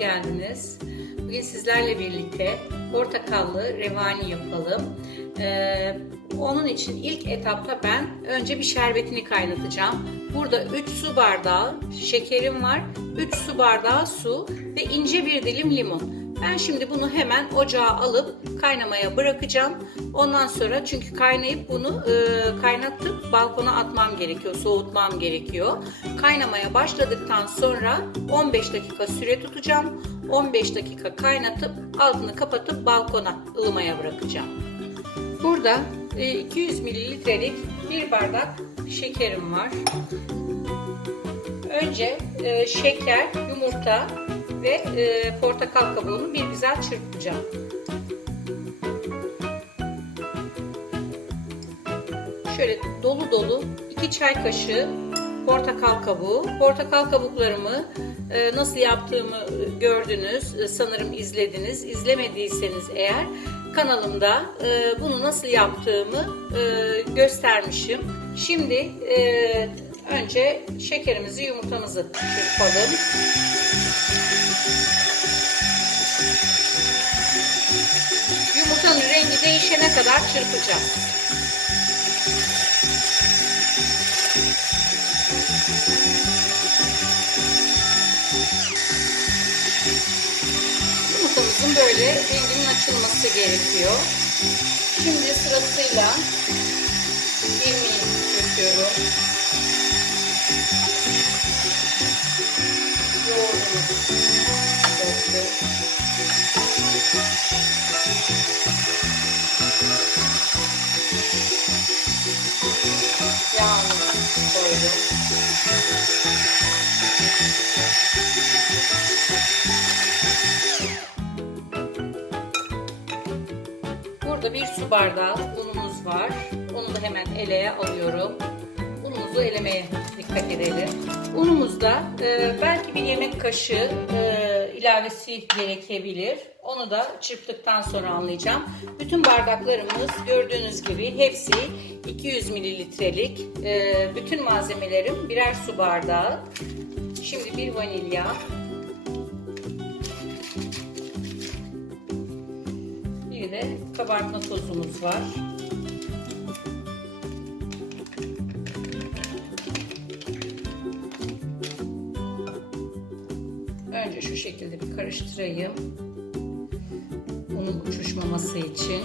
geldiniz. Bugün sizlerle birlikte portakallı revani yapalım. Ee, onun için ilk etapta ben önce bir şerbetini kaynatacağım. Burada 3 su bardağı şekerim var, 3 su bardağı su ve ince bir dilim limon. Ben şimdi bunu hemen ocağa alıp kaynamaya bırakacağım. Ondan sonra çünkü kaynayıp bunu e, kaynatıp balkona atmam gerekiyor, soğutmam gerekiyor. Kaynamaya başladıktan sonra 15 dakika süre tutacağım. 15 dakika kaynatıp altını kapatıp balkona ılımaya bırakacağım. Burada e, 200 mililitrelik bir bardak şekerim var. Önce e, şeker, yumurta ve e, portakal kabuğunu bir güzel çırpacağım. Şöyle dolu dolu 2 çay kaşığı portakal kabuğu. Portakal kabuklarımı e, nasıl yaptığımı gördünüz, e, sanırım izlediniz. İzlemediyseniz eğer kanalımda e, bunu nasıl yaptığımı e, göstermişim. Şimdi e, önce şekerimizi, yumurtamızı çırpalım. Yumurtanın rengi değişene kadar çırpacağım. Yumurtamızın böyle renginin açılması gerekiyor. Şimdi sırasıyla Bir su bardağı unumuz var. Onu da hemen eleye alıyorum. Unumuzu elemeye dikkat edelim. Unumuzda e, belki bir yemek kaşığı e, ilavesi gerekebilir. Onu da çırptıktan sonra anlayacağım. Bütün bardaklarımız gördüğünüz gibi hepsi 200 mililitrelik. E, bütün malzemelerim birer su bardağı. Şimdi bir vanilya. Bir de kabartma tozumuz var. Önce şu şekilde bir karıştırayım. Unun uçuşmaması için.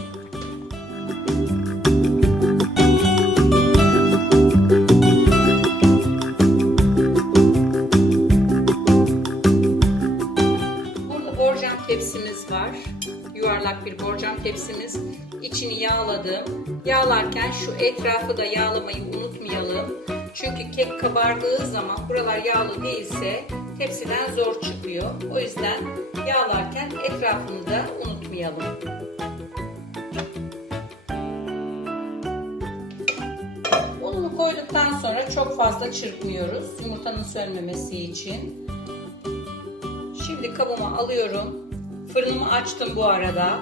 Tepsimiz. İçini yağladım. Yağlarken şu etrafı da yağlamayı unutmayalım. Çünkü kek kabardığı zaman buralar yağlı değilse tepsiden zor çıkıyor. O yüzden yağlarken etrafını da unutmayalım. Ununu koyduktan sonra çok fazla çırpmıyoruz. Yumurtanın sönmemesi için. Şimdi kabıma alıyorum. Fırınımı açtım bu arada.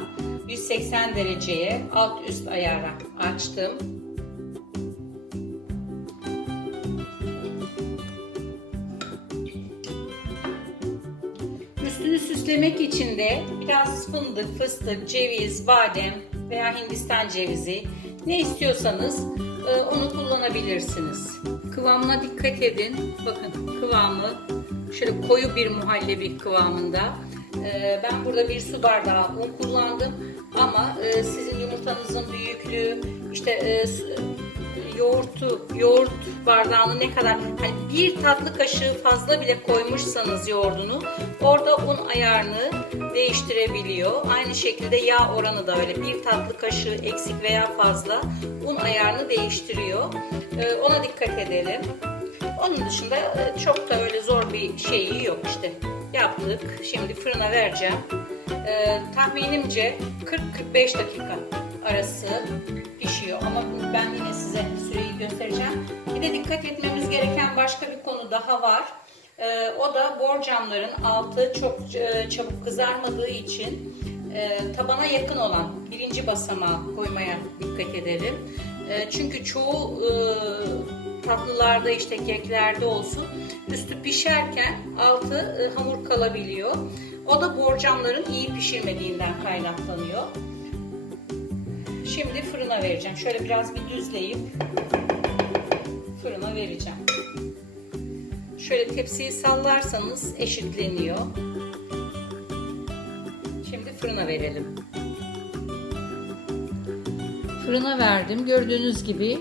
180 dereceye alt üst ayara açtım. Üstünü süslemek için de biraz fındık, fıstık, ceviz, badem veya hindistan cevizi ne istiyorsanız e, onu kullanabilirsiniz. Kıvamına dikkat edin. Bakın kıvamı şöyle koyu bir muhallebi kıvamında. E, Ben burada bir su bardağı un kullandım ama e, sizin yumurtanızın büyüklüğü işte e, yoğurtu, yoğurt bardağını ne kadar hani bir tatlı kaşığı fazla bile koymuşsanız yoğurdunu orada un ayarını değiştirebiliyor. Aynı şekilde yağ oranı da öyle bir tatlı kaşığı eksik veya fazla un ayarını değiştiriyor. Ee, ona dikkat edelim. Onun dışında e, çok da öyle zor bir şeyi yok işte. Yaptık. Şimdi fırına vereceğim. Ee, tahminimce 40-45 dakika arası pişiyor. Ama ben yine size süreyi göstereceğim. Bir de dikkat etmemiz gereken başka bir konu daha var. Ee, o da borcamların altı çok e, çabuk kızarmadığı için e, tabana yakın olan birinci basamağı koymaya dikkat edelim. E, çünkü çoğu e, tatlılarda işte keklerde olsun üstü pişerken altı e, hamur kalabiliyor. O da borcamların iyi pişirmediğinden kaynaklanıyor. Şimdi fırına vereceğim. Şöyle biraz bir düzleyip fırına vereceğim. Şöyle tepsiyi sallarsanız eşitleniyor. Şimdi fırına verelim. Fırına verdim. Gördüğünüz gibi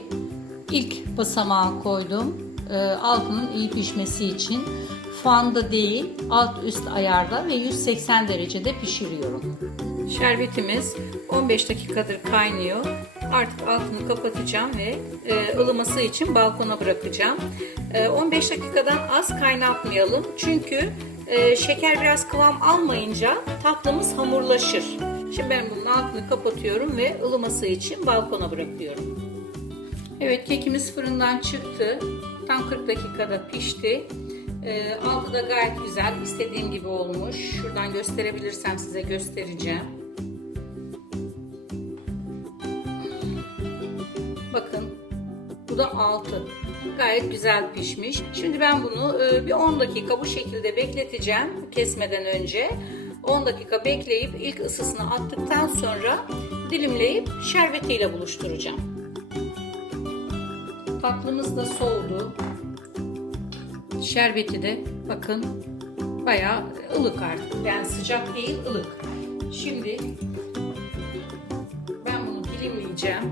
ilk basamağı koydum. Ee, altının iyi pişmesi için fanda değil alt üst ayarda ve 180 derecede pişiriyorum. Şerbetimiz 15 dakikadır kaynıyor. Artık altını kapatacağım ve e, ılıması için balkona bırakacağım. E, 15 dakikadan az kaynatmayalım. Çünkü e, şeker biraz kıvam almayınca tatlımız hamurlaşır. Şimdi ben bunun altını kapatıyorum ve ılıması için balkona bırakıyorum. Evet kekimiz fırından çıktı. Tam 40 dakikada pişti. E, altı da gayet güzel. istediğim gibi olmuş. Şuradan gösterebilirsem size göstereceğim. Bakın bu da altı. Gayet güzel pişmiş. Şimdi ben bunu e, bir 10 dakika bu şekilde bekleteceğim kesmeden önce. 10 dakika bekleyip ilk ısısını attıktan sonra dilimleyip şerbetiyle buluşturacağım. Tatlımız da soğudu. Şerbeti de bakın bayağı ılık artık. Yani sıcak değil ılık. Şimdi ben bunu dilimleyeceğim.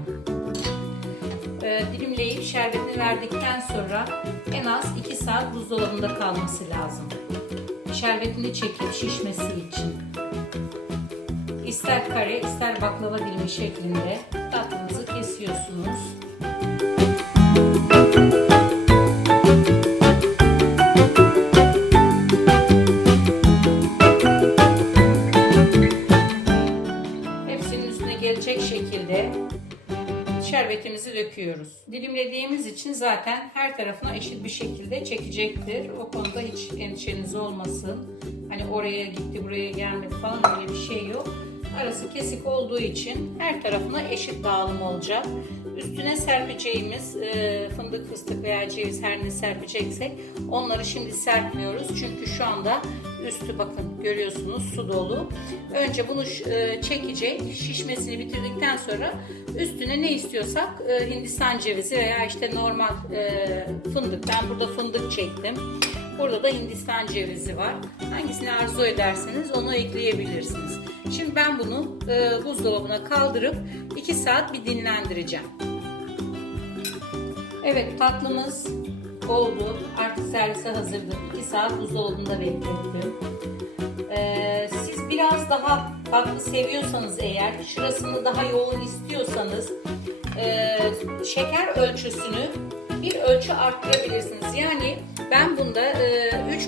Ee, dilimleyip şerbetini verdikten sonra en az 2 saat buzdolabında kalması lazım. Şerbetini çekip şişmesi için. İster kare ister baklava dilimi şeklinde tatlınızı kesiyorsunuz. Şerbetimizi döküyoruz. Dilimlediğimiz için zaten her tarafına eşit bir şekilde çekecektir. O konuda hiç endişeniz olmasın. Hani oraya gitti buraya gelmedi falan öyle bir şey yok. Arası kesik olduğu için her tarafına eşit dağılım olacak. Üstüne serpeceğimiz e, fındık, fıstık veya ceviz her ne serpeceksek onları şimdi serpmiyoruz. Çünkü şu anda üstü bakın görüyorsunuz su dolu. Önce bunu e, çekecek, şişmesini bitirdikten sonra üstüne ne istiyorsak e, Hindistan cevizi veya işte normal e, fındık. Ben burada fındık çektim. Burada da Hindistan cevizi var. Hangisini arzu ederseniz onu ekleyebilirsiniz. Şimdi ben bunu e, buzdolabına kaldırıp 2 saat bir dinlendireceğim. Evet tatlımız oldu. Artık servise hazırdır. 2 saat buzdolabında beklettim. Ee, siz biraz daha tatlı seviyorsanız eğer, şurasını daha yoğun istiyorsanız e, şeker ölçüsünü bir ölçü arttırabilirsiniz. Yani ben bunda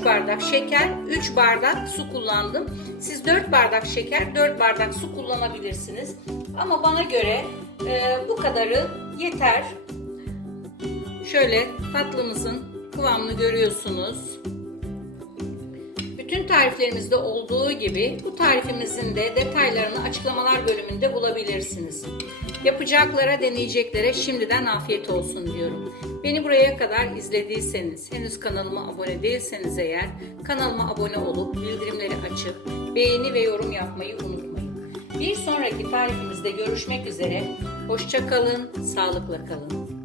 3 e, bardak şeker, 3 bardak su kullandım. Siz 4 bardak şeker, 4 bardak su kullanabilirsiniz. Ama bana göre e, bu kadarı yeter. Şöyle tatlımızın kıvamını görüyorsunuz. Bütün tariflerimizde olduğu gibi bu tarifimizin de detaylarını açıklamalar bölümünde bulabilirsiniz. Yapacaklara, deneyeceklere şimdiden afiyet olsun diyorum. Beni buraya kadar izlediyseniz, henüz kanalıma abone değilseniz eğer kanalıma abone olup bildirimleri açıp beğeni ve yorum yapmayı unutmayın. Bir sonraki tarifimizde görüşmek üzere. Hoşça kalın, sağlıkla kalın.